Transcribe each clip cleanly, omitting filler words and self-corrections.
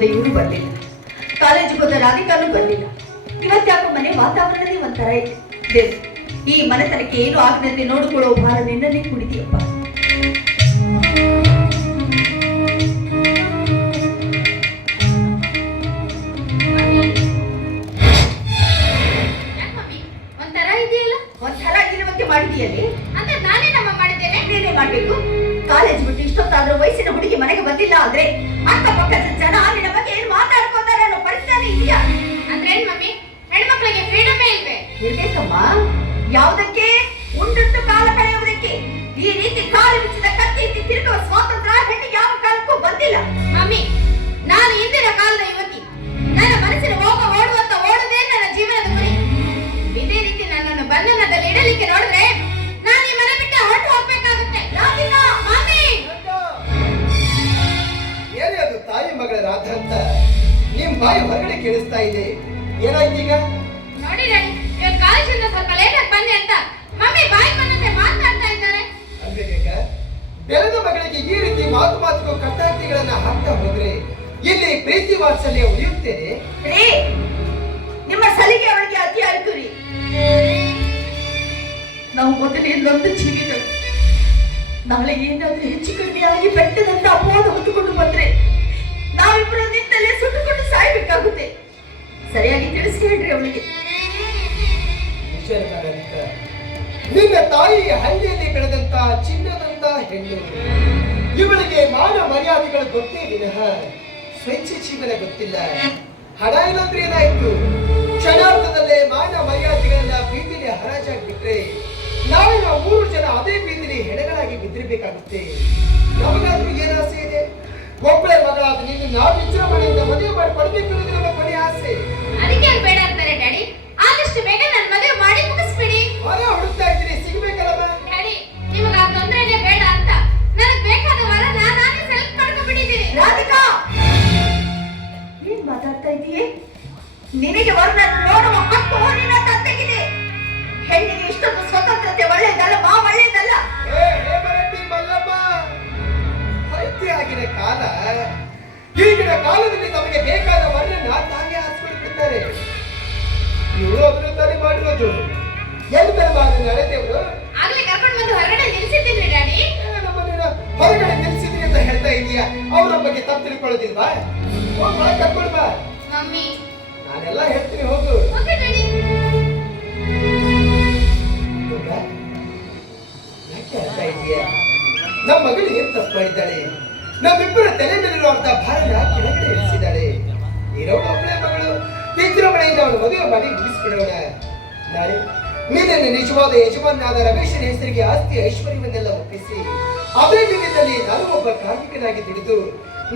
ಹೋದ ಇವರು ಬರಲಿಲ್ಲ, ಕಾಲೇಜಿಗೆ ಹೋದ ರಾಧಿಕಾನು ಬರಲಿಲ್ಲ. ಇವತ್ತ್ಯಾಕೋ ಮನೆ ವಾತಾವರಣನೇ ಒಂಥರ ಇದೆ. ದೇವ್, ಈ ಮನೆತನಕ್ಕೆ ಏನು ಆಗದಂತೆ ನೋಡಿಕೊಳ್ಳೋ ಭಾರ ನಿನ್ನನ್ನೇ ಕುಡಿದೀಯಪ್ಪ. ಒಂಥರ ಇರುವಂತೆ ಮಾಡಿದೀಯಲ್ಲಿ ಅಂತ ನಾನೇ ನಮ್ಮ ಮಾಡಿದ್ದೇನೆ. ನೀನೇ ಮಾಡ್ಬೇಕು. ಕಾಲೇಜ್ ಬಿಟ್ಟು ಇಷ್ಟೊತ್ತಾದ್ರೂ ವಯಸ್ಸಿನ ಹುಡುಗಿ ಮನೆಗೆ ಬಂದಿಲ್ಲ ಆದ್ರೆ ಅಕ್ಕಪಕ್ಕದ ಜನ ನಿನ್ನ ಬಗ್ಗೆ ಏನು ಮಾತಾಡ್ಕೊಂತಾರೆ ಅನ್ನೋ ಪರಿಸ್ಥಿತಿ ಇದೆಯಾ? ಅಂದ್ರೆ ಏನ್ ಮಮ್ಮಿ, ಹೆಣ್ಮಕ್ಳಿಗೆ ಫ್ರೀಡಮೇ ಇಲ್ವೇ? ಇರ್ಬೇಕಮ್ಮ. ಯಾವುದಕ್ಕೆ? ಉಂಡುಟ್ಟು ಕಾಲ ಕಳೆಯುವುದಕ್ಕೆ. ಈ ರೀತಿ ಕಾಲು ಬಿಚ್ಚಿದ ಕತ್ತಿ ಎತ್ತಿ ತಿರುಗುವ ಸ್ವಾತಂತ್ರ್ಯ ಹೆಣ್ಣಿಗೆ ಯಾವ ಕಾಲಕ್ಕೂ ಬಂದಿಲ್ಲ. ಮಮ್ಮಿ, ನಾನು ಇಂದಿನ ಕಾಲದ ಯುವತಿ. ನನ್ನ ಮನಸ್ಸಿನ ಹೋಗ ಓಡುವಂತ ಓಡುವುದೇ ನನ್ನ ಜೀವನದ ಗುರಿ. ಇದೇ ರೀತಿ ನನ್ನನ್ನು ಬಂಧನದಲ್ಲಿ ಇಡಲಿಕ್ಕೆ ನೋಡಿದ್ರೆ ನಾನು ಈ ಮನೆ ಬಿಟ್ಟು ಹೊರಟು ಹೋಗ್ಬೇಕಾಗುತ್ತೆ. ರಾಧಿಕಾ, ಮಮ್ಮಿ! ಏನೇ ಅದು ತಾಯಿ ಮಗಳ ರಾಧ ಅಂತ ನಿಮ್ ಬಾಯಿ ಹೊರಗಡೆ ಕೇಳಿಸ್ತಾ ಇದೆ. ಏನಾಯ್ತು ಈಗ? ನೋಡಿ ಡ್ಯಾಡಿ, ಇವತ್ತು ಕಾಲೇಜಿಂದ ಸ್ವಲ್ಪ ಲೇಟ್ ಆಗಿ ಬಂದೆ ಅಂತ ಮಮ್ಮಿ ಬಾಯಿ ಬಂದಂತೆ ಮಾತಾಡ್ತಾ ಇದ್ದಾರೆ. ಅಲ್ಬೇಕ, ಬೆಳೆದ ಮಗಳಿಗೆ ಈ ರೀತಿ ಮಾತಿಗೂ ಕಟ್ಟಾಕ್ತಿಗಳನ್ನ ಹಾಕ್ತಾ ಹೋದ್ರೆ ಇಲ್ಲಿ ಪ್ರೀತಿ ವಾತ್ಸಲ್ಯ ಉಳಿಯುತ್ತೇನೆ. ರೀ, ನಿಮ್ಮ ಸಲಿಗೆ ಅವಳಿಗೆ ಅತಿ ಆಯ್ತು ರೀ. ನಾವು ಮೊದಲಿಂದೊಂದು ಜೀವಿಗಳು. ನಾಳೆ ಏನಾದ್ರೂ ಹೆಚ್ಚು ಕಡಿಮೆ ಆಗಿ ಬೆಟ್ಟದಂತ ಅಪವಾದ ಹೊತ್ತುಕೊಂಡು ಬಂದ್ರೆ ನಾವಿಬ್ಬರು ನಿಂತಲ್ಲೇ ಸುಟ್ಟುಕೊಂಡು ಸಾಯ್ಬೇಕಾಗುತ್ತೆ. ಸರಿಯಾಗಿ ತಿಳಿಸಿ ಹೇಳ್ರಿ ಅವಳಿಗೆ. ನಿನ್ನ ತಾಯಿ ಹಳ್ಳಿಯಲ್ಲಿ ಬೆಳೆದಂತ ಚಿನ್ನದಂತ ಹೆಣ್ಣು. ಇವಳಿಗೆ ಮಾನ ಮರ್ಯಾದೆಗಳು ಗೊತ್ತೇ ವಿನಃ ಸ್ವೇಚ್ಛೆ ಜೀವನ ಗೊತ್ತಿಲ್ಲ. ಹಣ ಇಲ್ಲಂದ್ರೆ ಏನಾಯ್ತು? ಕ್ಷಣಾರ್ಧದಲ್ಲೇ ಮಾನ ಮರ್ಯಾದೆಗಳನ್ನ ಬೀದಿಲಿ ಹರಾಜಾಗಿ ಬಿಟ್ರೆ ನಾಳೆ ನಾವು 3 ಜನ ಅದೇ ಬೀದಿಲಿ ಹೆಣಗಳಾಗಿ ಬಿದ್ದಿರ್ಬೇಕಾಗುತ್ತೆ. ನಮಗಾದ್ರೂ ಏನ್ ಆಸೆ ಇದೆ? ಒಬ್ಬಳೆ ಮಗಳಾದ ನೀನು ನಾವು ವಿಜೃಂಭಣೆಯಿಂದ ಮದುವೆ ಮಾಡಿ ಕೊಡಬೇಕು ಅನ್ನೋದು ನಮ್ಮ ಕೊನೆಯ ಆಸೆ. ಅದಕ್ಕೆ ಬೇಡ ಅಂತಾರೆ ಡ್ಯಾಡಿ. ಆದಷ್ಟು ಬೇಗ ನನ್ನ ಮದುವೆ ಮಾಡಿ ಮುಗಿಸ್ಬಿಡಿ. ವರ ಹುಡುಕ್ತಾ ಇದ್ದೀನಿ, ಸಿಗ್ಬೇಕಲ್ಲಮ್ಮ? ಡ್ಯಾಡಿ, ನಿಮಗೆ ಆ ತೊಂದರೆನೇ ಬೇಡ ಅಂತ ನನಗೆ ಬೇಕಾದ ವರ ನಾನೇ ಸೆಲೆಕ್ಟ್ ಮಾಡ್ಕೊಂಡ್ಬಿಟ್ಟಿದ್ದೀನಿ. ರಾಧಿಕಾ, ಏನ್ ಮಾತಾಡ್ತಾ ಇದೀಯೇ? ನಿನಗೆ ವರ್ಣ ನೋಡುವ ಹಕ್ಕು ನಿನ್ನ ತಂದೆಗಿದೆ. ಹೆಣ್ಣಿಗೆ ಇಷ್ಟೊಂದು ಸ್ವತಂತ್ರತೆ ಒಳ್ಳೆಯದಲ್ಲ, ಒಳ್ಳೆಯದಲ್ಲ. ಆಗಿನ ಕಾಲ, ಈಗಿನ ಕಾಲದಲ್ಲಿ ತಮಗೆ ಬೇಕಾದ ವರ್ಣನ ತಾನೇ ಹಾಸ್ಬಿಡ್ತಿದ್ದಾರೆ. ಇವರು ಅದನ್ನು ತಾನೇ ಮಾಡಿರೋದು. ಎಲ್ಲಿ ಬರಬಾರದು ನಡೆದೇವರು? ಆಗ್ಲೇ ಕರ್ಕೊಂಡು ಬಂದು ಹೊರಗಡೆ ನಿಲ್ಸಿದ್ದೀನಿ ಡ್ಯಾಡಿ. ನಮ್ಮನ್ನ ಹೊರಗಡೆ ನಿಲ್ಸಿದ್ರಿ ಅಂತ ಹೇಳ್ತಾ ಇದೀಯಾ? ಅವರ ಬಗ್ಗೆ ತಪ್ಪು ತಿಳ್ಕೊಳ್ಳೋದಿಲ್ವಾ? ಹೋಗಿ ಕರ್ಕೊಂಡು ಬಾ. ಮಮ್ಮಿ, ನಾನೆಲ್ಲ ಹೇಳ್ತೀನಿ, ಹೋಗು. Okay daddy. ಯಾಕೆ ಹೇಳ್ತಾ ಇದೀಯಾ? ನಮ್ಮ ಮಗಳು ಏನ್ ತಪ್ಪು ಮಾಡಿದ್ದಾಳೆ? ನಮ್ಮಿಬ್ಬರ ತಲೆ ಮೇಲಿರುವಂತ ಭಾರನ ಕೆಳಗಡೆ ಇಳಿಸಿದ್ದಾಳೆ. ಇರೋಣ ಒಬ್ಬಳೆ ಮಗಳು. ವಿಜೃಂಭಣೆಯಿಂದ ಅವಳು ಮದುವೆ ಮಾಡಿ ಮುಗಿಸ್ಬಿಡೋಣ. ನಾಳೆ ನೀನನ್ನು ನಿಜವಾದ ಯಜಮಾನಾದ ರಮೇಶನ ಹೆಸರಿಗೆ ಆಸ್ತಿ ಐಶ್ವರ್ಯವನ್ನೆಲ್ಲ ಒಪ್ಪಿಸಿ ಅದೇ ಬೀದಿನಲ್ಲಿ ನಾನು ಒಬ್ಬ ಕಾರ್ಮಿಕನಾಗಿ ದುಡಿದು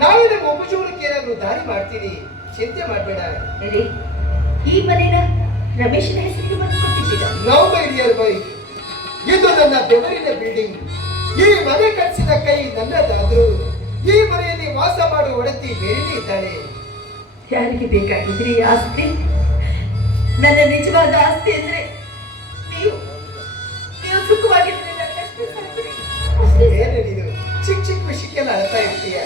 ನಾಳೆ ನಮ್ಮ ಉಪಜೀವನಕ್ಕೆ ಏನಾದ್ರೂ ದಾರಿ ಮಾಡ್ತೀನಿ. ಚಿಂತೆ ಮಾಡಬೇಡ. ಈ ಮನೆನ ರಮೇಶನ ಹೆಸರಿಗೆ ಬರ್ಕೊಟ್ಟಿದ್ದೀರಾ? ನಾವು ಮೈ ಡಿಯರ್ ಬಾಯ್, ಇದು ನನ್ನ ಬೆವರಿನ ಬಿಲ್ಡಿಂಗ್. ಈ ಮನೆ ಕಟ್ಟಿಸಿದ ಕೈ ನನ್ನದಾದ್ರೂ ಈ ಮನೆಯಲ್ಲಿ ವಾಸ ಮಾಡುವ ಒಡತಿ ಬೇರೆನೇ ಇದ್ದಾಳೆ. ಯಾರಿಗೆ ಬೇಕಾಗಿದ್ರಿ ಈ ಆಸ್ತಿ? ನನ್ನ ನಿಜವಾದ ಆಸ್ತಿ ಅಂದ್ರೆ ನೀವು ಸುಖವಾಗಿದ್ರೆ ನನಗಷ್ಟೇ ಸಾಕು. ಏನು ನೀನು ಚಿಕ್ಕ ಚಿಕ್ಕ ವಿಷಯಕ್ಕೆಲ್ಲ ಅಳ್ತಾ ಇರ್ತೀಯ?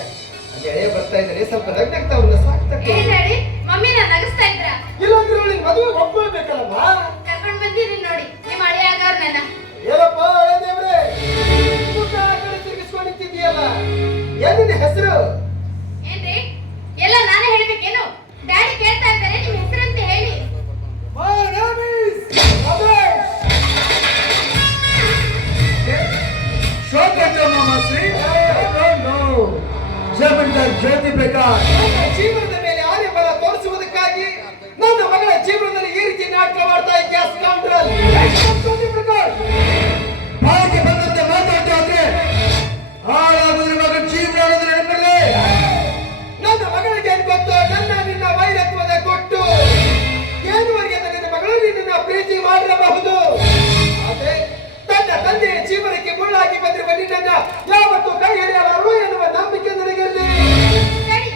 ಅಲ್ಲಿ ಹಳೆಯ ಬರ್ತಾ ಇದ್ದಾರೆ, ಸ್ವಲ್ಪ ನಗ್ನಗ್ತಾ ಅವ್ರನ್ನ ಸಾಕ್ತಕ್ಕ. ಏನ್ ಡ್ಯಾಡಿ, ಮಮ್ಮಿ ನಾನು ನಗಿಸ್ತಾ ಇದ್ರ? ಇಲ್ಲಾಂದ್ರೆ ಅವಳಿಗೆ ಮದುವೆ ಒಪ್ಕೊಳ್ಬೇಕಲ್ಲಮ್ಮ. ಕರ್ಕೊಂಡು ಬಂದಿದ್ದೀನಿ ನೋಡಿ ನಿಮ್ಮ ಹಳೆಯಾಗವ್ರು ನನ್ನ. ಏನಪ್ಪ ಹಳೆ ದೇವ್ರೆ, ತಿರುಗಿಸ್ಕೊಂಡಿದ್ದೀಯಲ್ಲ, ಏನಿದೆ ಹೆಸರು? ಏನ್ರಿ, ಎಲ್ಲ ನಾನೇ ಹೇಳ್ಬೇಕೇನು? ಡ್ಯಾಡಿ ಕೇಳ್ತಾ ಇದ್ದಾರೆ, ನಿಮ್ಮ ಹೆಸರಂತ ಹೇಳಿ. My name is Ramesh. ಜ್ಯೋತಿ ಪ್ರಕಾಶ್. ನನ್ನ ಜೀವನದ ಮೇಲೆ ಆರ್ಯಬಲ ತೋರಿಸುವುದಕ್ಕಾಗಿ ನನ್ನ ಮಗಳ ಜೀವನದಲ್ಲಿ ಈ ರೀತಿ ನಾಟಕ ಮಾಡ್ತಾ ಇದ್ದೀಯ ಸ್ಕೌಂಡ್ರಲ್. ಜ್ಯೋತಿ ಪ್ರಕಾಶ್, ಬಾಯಿಗೆ ಬಂದಂತೆ ಮಾತಾಡ್ತಾ ಇದ್ರೆ ಹಾಳಾಗುವುದ್ರ ಮಗ ಜೀವನ ಅನ್ನೋದು ನೆನಪಲ್ಲಿ. ನನ್ನ ಮಗಳಿಗೆ ಏನ್ ಗೊತ್ತು? ನನ್ನ ನಿನ್ನ ವೈರತ್ವದ ಕೊಟ್ಟು ಏನುವರೆಗೆ ನನ್ನ ಮಗಳಲ್ಲಿ ನಿನ್ನ ಪ್ರೀತಿ ಮಾಡಿರಬಹುದು. ಆದ್ರೆ ತನ್ನ ತಂದೆಯ ಜೀವನಕ್ಕೆ ಮುಳ್ಳಾಗಿ ಬಂದಿರುವ ನಿನ್ನನ್ನ ಯಾವತ್ತೂ ಕೈ ಹಿಡಿಯಲಾರು ಎನ್ನುವ ನಂಬಿಕೆ ನನಗಲ್ಲಿ. ಡ್ಯಾಡಿ,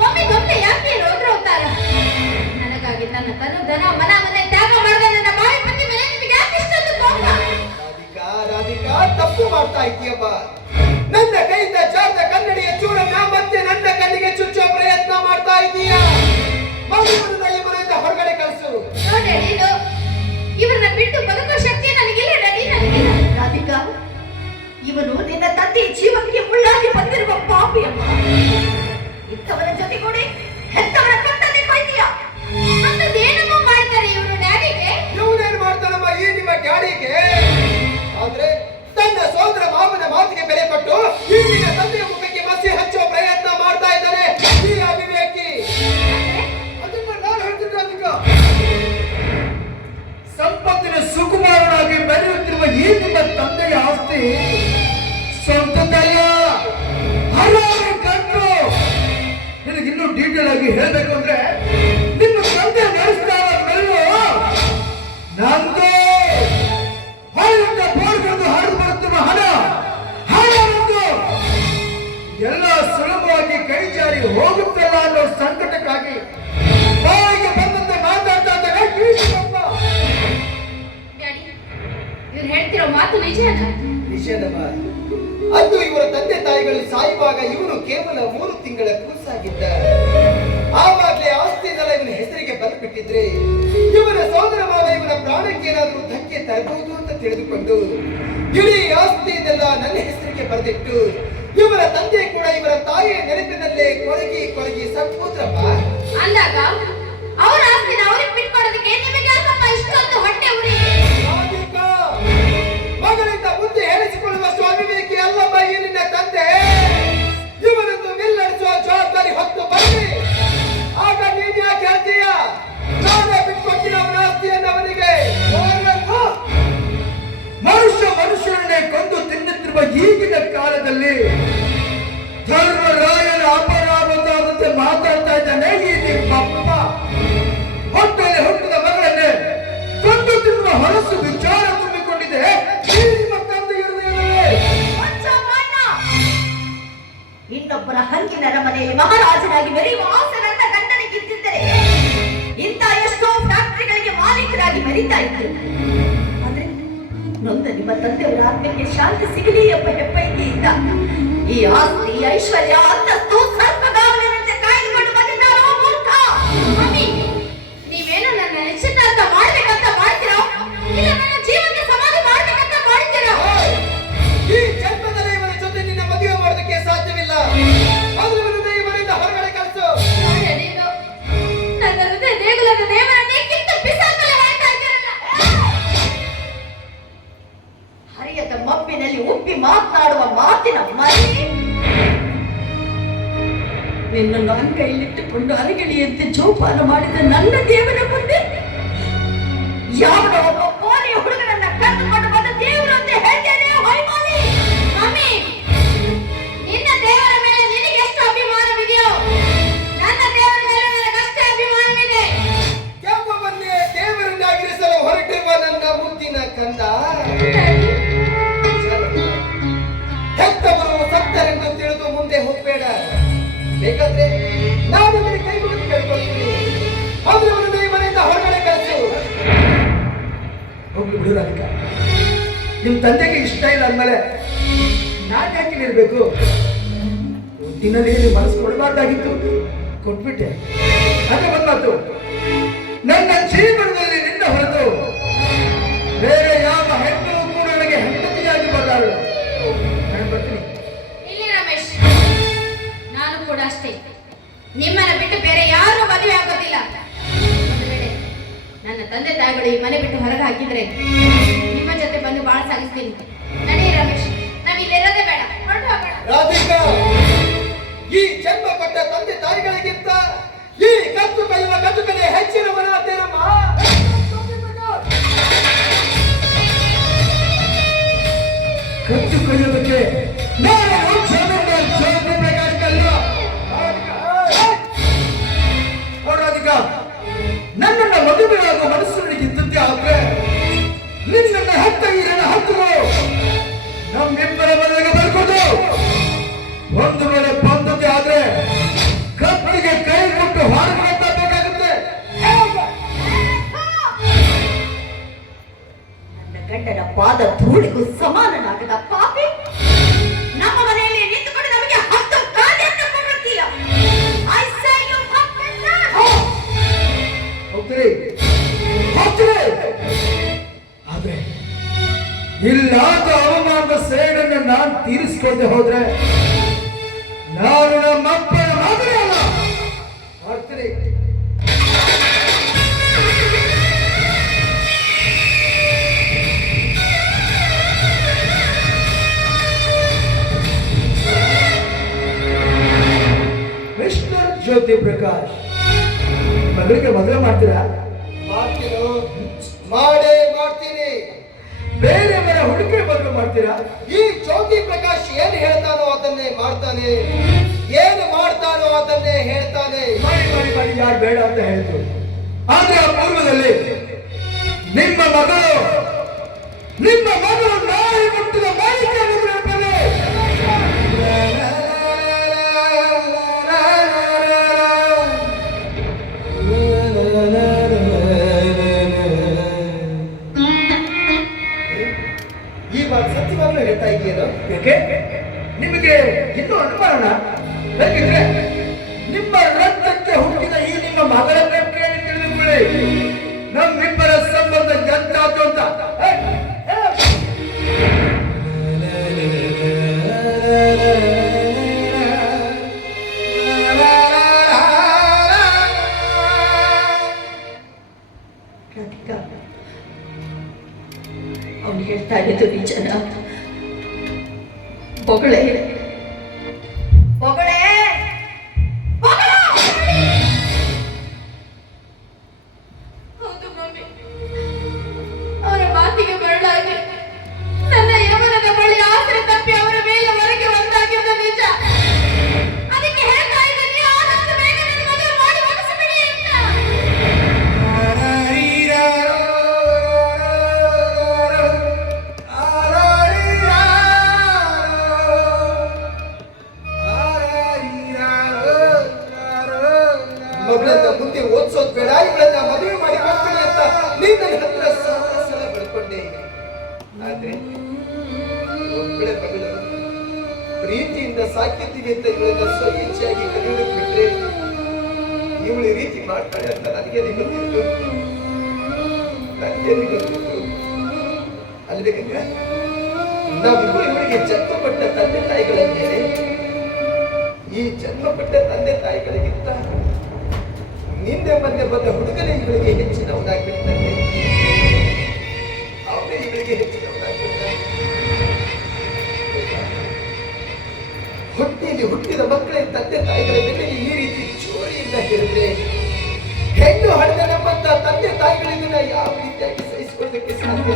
ಮಮ್ಮಿ ಗೊತ್ತೇ ಯಾಕೆ ರೋದ್ರ ಅವತಾರ? ನನಗಾಗಿ ತನ್ನ ತನು ಧನ ಮನ ಮನೆ ತ್ಯಾಗ ಮಾಡಿದ ನನ್ನ ಬಾಯಿ ಪತಿ ಮೇಲೆ ನಿಮಗೆ ಯಾಕೆ ಇಷ್ಟೊಂದು ಕೋಪ? ರಾಧಿಕಾ, ತಪ್ಪು ಮಾಡ್ತಾ ಇದ್ದೀಯಪ್ಪ. ನನ್ನ ಕೈಯಿಂದ ಜಾರದ ಕನ್ನಡಿಯ ಚೂರನ್ನ ಮತ್ತೆ ನನ್ನ ಕಣ್ಣಿಗೆ ಚುಚ್ಚುವ ಪ್ರಯತ್ನ ಮಾಡ್ತಾ ಜೀವಕ್ಕೆ ಮುಳ್ಳಾಗಿ ಬಂದಿರುವ ಪಾಪಿಯಮ್ಮ. ಇಂಥವರ ಜೊತೆಗೂಡಿ ಹೆತ್ತವರ ಕತ್ತನೆ ಕೊಯ್ತೀಯ. ಅಂತದೇನಮ್ಮ ಮಾಡ್ತಾರೆ ಇವರು ಡ್ಯಾಡಿಗೆ? ಇವನೇನು ಮಾಡ್ತಾನಮ್ಮ ಈ ನಿಮ್ಮ ಡ್ಯಾಡಿಗೆ? ಆದ್ರೆ ತನ್ನ ಸೋದರ ಮಾವನ ಮಾತಿಗೆ ಬೆಲೆ ಕೊಟ್ಟು ಈ ನಿನ್ನ ತಂದೆಯ ಮುಖಕ್ಕೆ ಮಸಿ ಹಚ್ಚುವ ಪ್ರಯತ್ನ ಮಾಡ್ತಾ ಇದ್ದಾನೆ ಈ ಅವಿವೇಕಿ. ಅದನ್ನ ನಾನು ಹೇಳ್ತಿದ್ದೆ ಅದಕ್ಕೆ. ಸಂಪತ್ತಿನ ಸುಕುಮಾರನಾಗಿ ಬೆಳೆಯುತ್ತಿರುವ ಈ ನಿಮ್ಮ ತಂದೆಯ ಆಸ್ತಿ ಸ್ವಂತದಲ್ಲ, ಹರಾಜು ಕಂಡು. ನಿನಗಿನ್ನೂ ಡೀಟೇಲ್ ಆಗಿ ಹೇಳ್ಬೇಕು ಅಂದ್ರೆ ನಿಮ್ಮ ತಂದೆ ನಡೆಸ್ತಾ ಇರೋದ್ರಲ್ಲೂ ನಂದು ಹೊರಗಿಂದ ಬೋರ್ಗದ್ದು ಹರಿದು ಬರುತ್ತಿರುವ ಹಣ ಒಂದು ಎಲ್ಲ ಸುಲಭವಾಗಿ ಕೈ ಜಾರಿ ಹೋಗುತ್ತಲ್ಲ ಅನ್ನೋ ಸಂಕಟಕ್ಕಾಗಿ ಬಾಯಿಗೆ ಬಂದಂತೆ ಮಾತಾಡ್ತಾ ಇದ್ದಾಗ ಕೀಳ್ತಿದ್ದಪ್ಪ. ಡ್ಯಾಡಿ, ಇವ್ರು ಹೇಳ್ತಿರೋ ಮಾತು ನಿಜನಾ? ನಿಷೇಧಮ್ಮ. ಅಂದು ಇವರ ತಂದೆ ತಾಯಿಗಳು ಸಾಯುವಾಗ ಇವನು ಕೇವಲ 3 ತಿಂಗಳ ಕೂಸಾಗಿದ್ದ. ಆವಾಗಲೇ ಆಸ್ತಿನೆಲ್ಲ ಇವನ ಹೆಸರಿಗೆ ಬಂದುಬಿಟ್ಟಿದ್ರೆ ಇವನ ಸೋದರ ಮಾವ ಇವನ ಪ್ರಾಣಕ್ಕೆ ಏನಾದರೂ ಧಕ್ಕೆ ತರಬಹುದು ಅಂತ ತಿಳಿದುಕೊಂಡು ಇಡೀ ಆಸ್ತಿಯನ್ನೆಲ್ಲ ನನ್ನ ಹೆಸರಿಗೆ ಬರೆದಿಟ್ಟು ಇವರ ತಂದೆ ಕೂಡ ಇವರ ತಾಯಿಯ ನೆನಪಿನಲ್ಲೇ ಕೊರಗಿ ಸತ್ತೋದ್ರಮ್ಮ. ಅಂದಾಗ ಅವರ ಆಸ್ತಿನ ಅವ್ರಿಗೆ ಬಿಟ್ಕೊಡೋದಕ್ಕೆ ನಿಮಗೆ ಯಾಕಪ್ಪ ಇಷ್ಟೊಂದು ಹೊಟ್ಟೆ ಉರಿ? ರಾಧಿಕಾ, ಮಗಳಿಂದ ಮುಂದೆ ಹೇಳಿಸಿಕೊಳ್ಳುವಷ್ಟು ಅವಿವೇಕಿ ಅಲ್ಲಮ್ಮ ಈ ನಿನ್ನ ತಂದೆ. ಇವನನ್ನು ನಿಲ್ಲಡಿಸುವ ಜವಾಬ್ದಾರಿ ಹೊತ್ತು ಬರಲಿ. ಆಗ ನೀನ್ ಯಾಕೆ ಹೇಳ್ತೀಯ? ನಾನೇ ಬಿಟ್ಕೊಡ್ತೀನಿ ಅವನ ಆಸ್ತಿಯನ್ನು ಅವನಿಗೆ. ಮನುಷ್ಯರನ್ನೇ ಕೊಂದು ತಿನ್ನುತ್ತಿರುವ ಈಗಿನ ಕಾಲದಲ್ಲಿ ಧರ್ಮರಾಯನ ಅಪರಾಧದಂತೆ ಮಾತಾಡ್ತಾ ಇದ್ದಾನೆ ಈ ನಿಮ್ಮಪ್ಪ. ಹೊಟ್ಟೆಯಲ್ಲಿ ಹುಟ್ಟಿದ ಮಗಳನ್ನೇ ಕೊಂದು ತಿನ್ನುವ ಹೊರಸು ವಿಚಾರ ತುಂಬಿಕೊಂಡಿದೆ ಈ ನಿಮ್ಮ ತಂದೆ ಹೃದಯದಲ್ಲಿ. ಇನ್ನೊಬ್ಬರ ಹಂಗಿನರ ಮನೆಯಲ್ಲಿ ಮಹಾರಾಜನಾಗಿ ಮೆರೆಯುವ ಆಸೆ ನನ್ನ ಗಂಡನಿಗಿದ್ದಿದ್ದರೆ ಇಂಥ ಎಷ್ಟೋ ಫ್ಯಾಕ್ಟರಿಗಳಿಗೆ ಮಾಲೀಕರಾಗಿ ಮೆರೀತಾ ಇದ್ರು. ಆದ್ರೆ ನೊಂದ ನಿಮ್ಮ ತಂದೆಯವರ ಆತ್ಮಕ್ಕೆ ಶಾಂತಿ ಸಿಗಲಿ ಎಂಬ ಹೆಬ್ಬಯಕೆಯಿಂದ ಈ ಆಸ್ತಿ ಐಶ್ವರ್ಯ ಅಂತಸ್ತು ಸರ್ಪಗಾವಲಿನಂತೆ ಕಾಯ್ದುಕೊಂಡು ಬಂದಿದ್ದಾರೋ ಮೂರ್ಖ. ಮಮ್ಮಿ, ನೀವೇನು ನನ್ನ ನಿಶ್ಚಿತಾರ್ಥ ಮಾಡ್ಬೇಕಂತ ಮಾಡ್ತೀರೋ ಇಲ್ಲ ನನ್ನ ಜೀವನಕ್ಕೆ ಸಮಾಧಿ ಮಾಡ್ಬೇಕಂತ ಮಾಡ್ತೀರೋ? ಈ ಜನ್ಮದಲ್ಲಿ ಇವನ ಜೊತೆ ನಿನ್ನ ಮದುವೆ ಮಾಡೋದಕ್ಕೆ ಸಾಧ್ಯವಿಲ್ಲ. ಆದ್ರೆ ಇವನನ್ನ ಇವರಿಂದ ಹೊರಗಡೆ ಕಳಿಸು. ನೋಡಿ ಅದೇನು, ನನ್ನ ಹೃದಯ ದೇಗುಲದ ದೇವರನ್ನೇ ಕಿತ್ತು ಬಿಸಾಕಲು ಹೇಳ್ತಾ ಇದ್ದೀರಲ್ಲ. ಹರಿಯದ ಮಬ್ಬಿನಲ್ಲಿ ಉಪ್ಪಿ ಮಾತನಾಡುವ ಮಾತಿನ ಮರಿ. ನಿನ್ನನ್ನು ಅಂಗೈಲಿಟ್ಟುಕೊಂಡು ಅರಗಿಳಿಯಂತೆ ಜೋಪಾನ ಮಾಡಿದ ನನ್ನ ದೇವರ ಮುಂದೆ ಯಾವನ ಒಬ್ಬ ಕೋರಿಯ ಹುಡುಗನನ್ನ ಕರೆದುಕೊಂಡು ಬಂದ ದೇವರು ಅಂತ ಹೇಳ್ತೇನೆ ವೈಮಾಲಿ. ಮಮ್ಮಿ, ನಿನ್ನ ದೇವರ ಮೇಲೆ ನಿನಗೆ ಎಷ್ಟು ಅಭಿಮಾನವಿದೆಯೋ ನನ್ನ ದೇವರ ಮೇಲೆ ನನಗಷ್ಟೇ ಅಭಿಮಾನವಿದೆ. ಕೆಂಪವನ್ನೇ ದೇವರನ್ನಾಗಿರಿಸಲು ಹೊರಟಿರುವ ನನ್ನ ಮುದ್ದಿನ ಕಂದ. ಹೆತ್ತವರು ಸತ್ತರೆಂದು ತಿಳಿದು ಮುಂದೆ ಹೋಗಬೇಡ. ಬೇಕಾದ್ರೆ ನಾನು ನಿಮಗೆ ಕೈ ಮುಗಿದು ಕೇಳ್ಕೊಳ್ತೀನಿ. ಆದ್ರೆ ಅವರನ್ನು ಈ ಮನೆಯಿಂದ ಹೊರಗಡೆ ಕಳಿಸು. ಹೋಗ್ಲಿ ಬಿಡು ರಾಧಿಕಾ, ನಿಮ್ ತಂದೆಗೆ ಇಷ್ಟ ಇಲ್ಲ ಅಂದ್ಮೇಲೆ ನಾನು ಯಾಕೆ ಇರಬೇಕು? ಒಟ್ಟಿನಲ್ಲಿ ಮನಸ್ಸು ಕೊಡಬಾರ್ದಾಗಿತ್ತು, ಕೊಟ್ಬಿಟ್ಟೆ. ಅದೇ ಬಂದ್ಮಾತು. ನನ್ನ ಜೀವನದಲ್ಲಿ ನಿನ್ನ ಹೊರತು ಬೇರೆ ಯಾವ ಹೆಣ್ಣು ಕೂಡ ನನಗೆ ಹೆಂಡತಿಯಾಗಿ ಬರಲಾರಳು. ನಾನು ಬರ್ತೀನಿ. ಇಲ್ಲಿ ರಮೇಶ್, ನಾನು ಕೂಡ ಅಷ್ಟೇ. ನಿಮ್ಮನ್ನ ಬಿಟ್ಟು ಬೇರೆ ಯಾರು ಮದುವೆ ಆಗೋದಿಲ್ಲ. ಒಂದು ವೇಳೆ ನನ್ನ ತಂದೆ ತಾಯಿಗಳು ಈ ಮನೆ ಬಿಟ್ಟು ಹೊರಗೆ ಹಾಕಿದ್ರೆ ನಿಮ್ಮ ಜೊತೆ ಬಂದು ಬಾಳ ಸಾಗಿಸ್ತೀನಿ. ನಡಿ ರಮೇಶ್, ನಾವಿಲ್ಲಿರೋದೇ ಬೇಡ, ಹೊರಟು ಹೋಗೋಣ. ರಾಧಿಕಾ, ಈ ಜನ್ಮ ಪಟ್ಟ ತಂದೆ ತಾಯಿಗಳಿಗಿಂತ ಈ ಕತ್ತು ಕೈಯುವ ಕತ್ತುಕನೆ ಹೆಚ್ಚಿನವನಾದೇನಮ್ಮ. ಕತ್ತು ಕೈಯೋದಕ್ಕೆ ನಾನು ಬೇಕಾಗಿಲ್ಲ. ರಾಧಿಕಾ, ನನ್ನನ್ನ ಮದುವೆಯಾಗುವ ಮನಸ್ಸು ನನಗಿದ್ದದ್ದೇ ಆದ್ರೆ ನಿನ್ನ ಹತ್ತ ಈರನ ಹಕ್ಕುಗಳು ನಮ್ಮಿಬ್ಬರ ಮನೆಗೆ ಬರ್ಕೊಂಡು ಒಂದು ವೇಳೆ ಬಂದದ್ದೇ ಆದ್ರೆ ಕತ್ತಿಗೆ ಕೈ ಕೊಟ್ಟು ಹೊರಗಡೆ ತರಬೇಕಾಗುತ್ತೆ. ನನ್ನ ಗಂಡನ ಪಾದ ಧೂಳಿಗೂ ಸಮಾನನಾಗದ ಪಾಪಿ ನಮ್ಮ ಮನೆಯಲ್ಲಿ ನಿಂತುಕೊಂಡು ನಮಗೆ 10 ಕಾಲಿಯನ್ನು ಕೊಡುತ್ತೀಯ. I say you fucking not. ಹೋಗ್ತೀರಿ ಆದ್ರೆ ಇಲ್ಲಿ ನಾನು ತೀರಿಸ್ಕೊಂಡೆ ಹೋದ್ರೆ ನಾನು ನಮ್ಮಪ್ಪನ ಮಗನೇ ಅಲ್ಲ. ಮಾಡ್ತೀನಿ. ಮಿಸ್ಟರ್ ಜ್ಯೋತಿ ಪ್ರಕಾಶ್, ಮಗಳಿಗೆ ಮದುವೆ ಮಾಡ್ತೀರಾ? ಮಾಡ್ತೀನೋ, ಮಾಡೇ ಮಾಡ್ತೀನಿ. ಬೇರೆ ಬೇರೆ ಹುಡುಗಿ ಮದುವೆ ಮಾಡ್ತೀರಾ? ಈ ಜ್ಯೋತಿ ಪ್ರಕಾಶ್ ಏನ್ ಹೇಳ್ತಾನೋ ಅದನ್ನೇ ಮಾಡ್ತಾನೆ, ಏನು ಮಾಡ್ತಾನೋ ಅದನ್ನೇ ಹೇಳ್ತಾನೆ. ಮಾಡಿ ಮಾಡಿ ಮಾಡಿ, ಯಾರು ಬೇಡ ಅಂತ ಹೇಳಿದ್ರು. ಆದ್ರೆ ಆ ಪೂರ್ವದಲ್ಲಿ ನಿಮ್ಮ ಮಗಳು ನಾಯಿ ಮುಟ್ಟಿದ ಮಾಲಿಕೆ ಇರ್ತಾನೆ. ಈ ಮಾತು ಸತ್ಯವಾಗ್ಲೂ ಹೇಳ್ತಾ ಇದೆಯೇನೋ? ಯಾಕೆ ನಿಮಗೆ ಇನ್ನೂ ಅನುಮಾನ? ಬೇಕಿದ್ರೆ ನಿಮ್ಮ ರಕ್ತಕ್ಕೆ ಹುಟ್ಟಿದ ಈ ನಿಮ್ಮ ಮಗಳನ್ನೇ ಕೇಳಿ ತಿಳಿದುಕೊಳ್ಳಿ, ನಮ್ಮಿಬ್ಬರ ಸಂಬಂಧ ಎಂತಾತು ಅಂತ. ರಾಧಿಕಾ, ಅವನು ಹೇಳ್ತಾ ಇರೋದು ನಿಜನ? ಬೊಗಳೆ ಬೊಗಳೆ ಹೌದು ಮಮ್ಮಿ, ಅವರ ಮಾತಿಗೆ ಬರಲಾಗಿ ನನ್ನ ಯಮನದ ಬಳಿ ಆಸರೆ ತಪ್ಪಿ ಅವರ ಮೇಲೆ ಹೊರಗೆ ಒಂದಾಗಿದ್ದು ನಿಜ. ಅದಕ್ಕೆ ಹೇಳ್ತಾ ಇದ್ದೀನಿ, ಆದಷ್ಟು ಬೇಗ ನನ್ನ ಮದುವೆ ಮಾಡಿ ಮುಗಿಸಿಬಿಡಿ ಅಂತ. ಮಗಳನ್ನ ಮುಂದೆ ಓದಿಸೋದ್ ಬೇಡ, ಇವಳನ್ನ ಮದುವೆ ಮಾಡಿ ಕೊಡ್ತೀನಿ ಅಂತ ನೀನ್ ನನ್ನ ಹತ್ರ ಸಾವಿರ ಸಲ ಬಡ್ಕೊಂಡೆ. ಆದ್ರೆ ಒಬ್ಬಳೆ ಮಗಳು ಪ್ರೀತಿಯಿಂದ ಸಾಕಿದ್ದೀವಿ ಅಂತ ಇವಳನ್ನ ಸ್ವಇಚ್ಛೆಯಾಗಿ ಕಲಿಯೋದಕ್ಕೆ ಬಿಟ್ರೆ ಇವಳು ರೀತಿ ಮಾಡ್ತಾಳೆ ಅಂತ ನನಗೆ ಗೊತ್ತಿತ್ತು, ನನಗೆ ಗೊತ್ತಿತ್ತು. ಅಲ್ವೇ ಗಂಗಾ, ನಾವಿಬ್ಬರು ಇವಳಿಗೆ ಜನ್ಮ ಕೊಟ್ಟ ತಂದೆ ತಾಯಿಗಳ ಮೇಲೆ ಈ ಜನ್ಮ ಕೊಟ್ಟ ತಂದೆ ತಾಯಿಗಳಿಗಿಂತ ನಿನ್ನೆ ಮೊನ್ನೆ ಬಂದ ಹುಡುಗನೇ ಇವಳಿಗೆ ಹೆಚ್ಚಿನವನಾಗ್ಬಿಡ್ತಾನೆ, ಅವನೇ ಇವಳಿಗೆ ಹೆಚ್ಚಿನವನಾಗ್ಬಿಡ್ತಾನೆ. ಹೊಟ್ಟೆಯಲ್ಲಿ ಹುಟ್ಟಿದ ಮಕ್ಕಳೇ ತಂದೆ ತಾಯಿಗಳ ಮೇಲೆ ಈ ರೀತಿ ಚೋರಿಯಿಂದ ಹೇಳಿದ್ರೆ ಹೆಣ್ಣು ಹಡೆದ ನಮ್ಮಂತ ತಂದೆ ತಾಯಿಗಳಿಂದ ಯಾವ ರೀತಿಯಾಗಿ ಸಹಿಸಿಕೊಳ್ಳೋದಕ್ಕೆ ಸಾಧ್ಯ?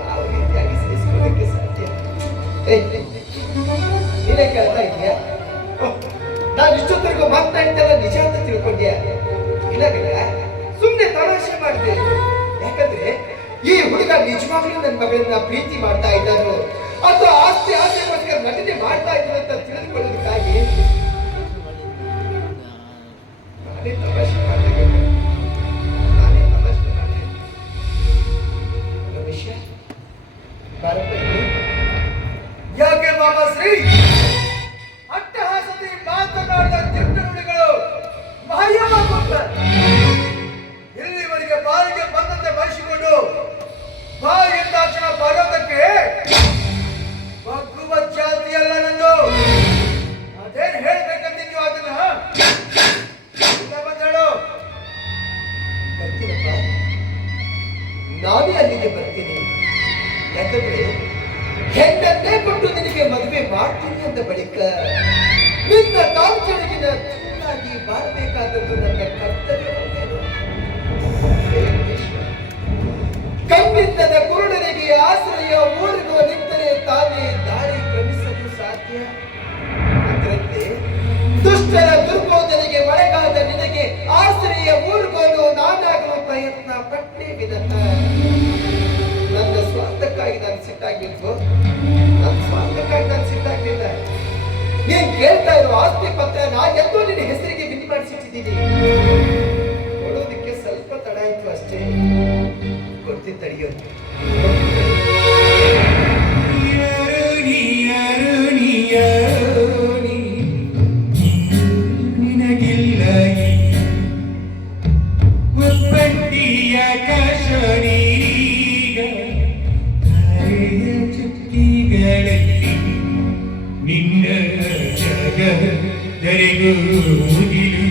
ಯಾವ ರೀತಿಯಾಗಿ ಸಹಿಸಿಕೊಳ್ಳೋದಕ್ಕೆ ಸಾಧ್ಯ? ನೀನೇ ಕೇಳ್ತಾ ಇದೆಯಾ? ನಾನು ಇಷ್ಟೊತ್ತರೆಗೂ ಮಾತನಾಡ್ತಾರ ನಿಜ ಅಂತ ತಿಳ್ಕೊಂಡ್ಯಾ? ಇಲ್ಲ ಸುಮ್ಮನೆ ತಮಾಷೆ ಮಾಡಿದೆ. ಯಾಕಂದ್ರೆ ಈ ಹುಡುಗ ನಿಜವಾಗ್ಲೂ ನನ್ನ ಮಗಳನ್ನ ಪ್ರೀತಿ ಮಾಡ್ತಾ ಇದ್ದಾರೋ ಅಥವಾ ಆಸ್ತಿ ಆಸೆಗೋಸ್ಕರ ನಟನೆ ಮಾಡ್ತಾ ಇದ್ರು ಅಂತ ತಿಳಿದುಕೊಳ್ಳೋದಕ್ಕಾಗಿ ನಾನೇ ತಮಾಷೆ ಮಾಡಿದೆ. ರಮೇಶ, ಯಾಕೆ ಮಾಮ ಶ್ರೀ ಅಟ್ಟಹಾಸದಿ ಮಾತನಾಡಿದ ತಿಂಡ ನುಡಿಗಳು ಇಲ್ಲಿವರೆಗೆ ಬಾಯಿಗೆ ಬಂದಂತೆ ಬಯಸಿಕೊಂಡು ಬಾಯಿ ಎಂದಾಕ್ಷಣ ಬರೋದಕ್ಕೆ ಬಗ್ಗುವ ಜಾತಿಯಲ್ಲ ನಂದು. ಅದೇನ್ ಹೇಳ್ಬೇಕಂತಿದ್ಯೋ ಅದನ್ನ ಬಂದೇಳು. ಬರ್ತೀನಪ್ಪ, ನಾನೇ ಅಲ್ಲಿಗೆ ಬರ್ತೀನಿ. ಯಾಕಂದ್ರೆ ಹೆಣ್ಣನ್ನೇ ಕೊಟ್ಟು ನಿನಗೆ ಮದುವೆ ಮಾಡ್ತೀನಿ ಅಂದ ಬಳಿಕ ನಿನ್ನ ಕಾಲ್ಚೆಳಗಿನ ಚೆನ್ನಾಗಿ ಬಾಳ್ಬೇಕಾದದ್ದು ನನ್ನ ಕರ್ತವ್ಯವಂತೇನು. ಕಣ್ಣಿದ್ದದ ಕುರುಡರಿಗೆ ಆಶ್ರಯ ಊರಿಗೂ ನಿಂತರೆ ತಾನೇ ದಾರಿ ಕ್ರಮಿಸಲು ಸಾಧ್ಯ. ಅದರಂತೆ ದುಷ್ಟರ ದುರ್ಬೋಧನೆಗೆ ಒಳಗಾದ ನಿನಗೆ ಆಶ್ರಯ ಊರಿಗೋಲು ನಾನಾಗಲು ಪ್ರಯತ್ನ ಪಟ್ಟೆ ವಿನಃ ನನ್ನ ಸ್ವಾರ್ಥಕ್ಕಾಗಿ ನಾನು ಸಿಟ್ಟಾಗಿಲ್ವೋ? ನನ್ನ ಸ್ವಾರ್ಥಕ್ಕಾಗಿ ನಾನು ಸಿಟ್ಟಾಗ್ಲಿಲ್ಲ. ನೀನ್ ಕೇಳ್ತಾ ಇರೋ ಆಸ್ತಿ ಪತ್ರ ನಾನೆಂದೋ ನಿನ್ನ ಹೆಸರಿಗೆ ವಿಧಿ ಮಾಡಿಸಿಟ್ಟಿದ್ದೀನಿ. ಕೊಡೋದಕ್ಕೆ ಸ್ವಲ್ಪ ತಡ ಆಯ್ತು ಅಷ್ಟೇ. ಕೊಡ್ತೀನಿ ತಡೆಯೋದು. ನಿನಗಿಲ್ಲ ಒಬ್ಬಂಟಿಯ ಕಶರೀಗ ಚುಕ್ಕಿಗಳೇ ಕರೆಗುವುದಿಲು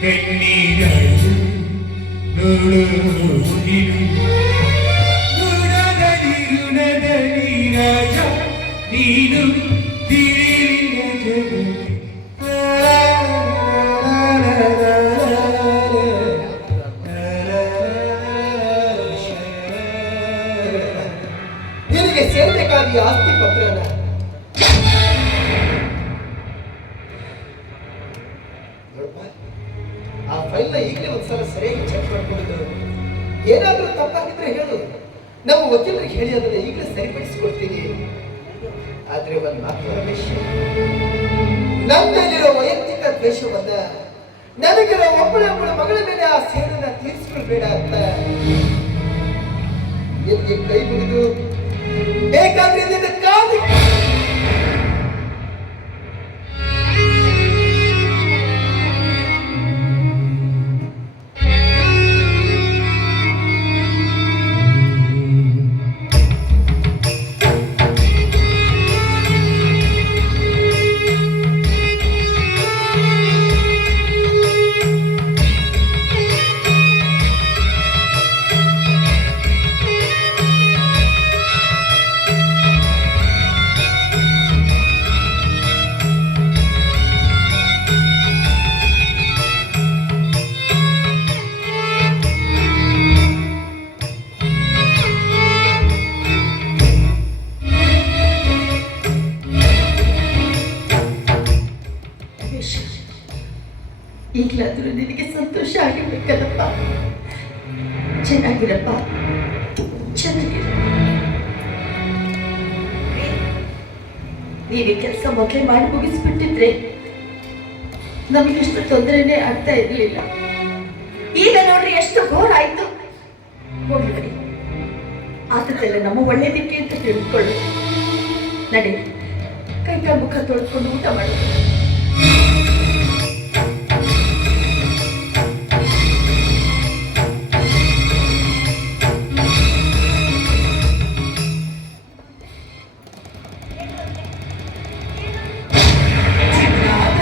ಕಣ್ಣೀರಾಳು ನೋಡುವುದಿಲು ಋಣದಲ್ಲಿ ರಾಜ ನೀನು ತಿಳಿಲಿನ ಜಗತಿ ನಿನಗೆ ಸೇರಬೇಕಾದ ಈ ಆಸ್ತಿ ಪತ್ರನ ನೋಡಪ್ಪ, ಆ ಫೈಲ್ನ ಈಗಲೇ ಒಂದ್ಸಲ ಸರಿಯಾಗಿ ಚೆಕ್ ಮಾಡ್ಕೊಂಡು ಏನಾದ್ರೂ ತಪ್ಪಾಗಿದ್ರೆ ಹೇಳು, ನಮ್ಮ ವಕೀಲರಿಗೆ ಹೇಳಿ ಅದನ್ನ ಈಗಲೇ ಸರಿಪಡಿಸಿಕೊಡ್ತೀನಿ. ಆದ್ರೆ ಒಂದು ಮಾತು ರಮೇಶ್, ನನ್ನ ಮೇಲಿರೋ ವೈಯಕ್ತಿಕ ದ್ವೇಷವನ್ನ ನನಗಿರೋ ಒಬ್ಬಳ ಮಗಳ ಮೇಲೆ ಆ ಸೇಡನ್ನ ತೀರಿಸ್ಕೊಳ್ಬೇಡ ಅಂತ ಎಲ್ಲಿ ಕೈ ಮುಗಿದು ಬೇಕಾದ್ರೆ ನಿನ್ನ ಕಾಲಿ ಈಗಲಾದ್ರೂ ನಿನಗೆ ಸಂತೋಷ ಆಗಿರ್ಬೇಕಲ್ಲಪ್ಪ. ಚೆನ್ನಾಗಿರಪ್ಪ, ಚೆನ್ನಾಗಿರ. ನೀವೇ ಕೆಲಸ ಮೊದಲೇ ಮಾಡಿ ಮುಗಿಸ್ಬಿಟ್ಟಿದ್ರೆ ನಮಗೆಷ್ಟು ತೊಂದರೆನೇ ಆಗ್ತಾ ಇರಲಿಲ್ಲ. ಈಗ ನೋಡ್ರಿ ಎಷ್ಟು ಘೋರ ಆಯ್ತು. ಹೋಗ್ಲಿ, ಆತದೆಲ್ಲ ನಮ್ಮ ಒಳ್ಳೇದಕ್ಕೆ ಅಂತ ತಿಳ್ಕೊಳ್ಳಿ. ನಡಿ, ಕೈಕಾಲು ಮುಖ ತೊಳ್ಕೊಂಡು ಊಟ ಮಾಡಿ.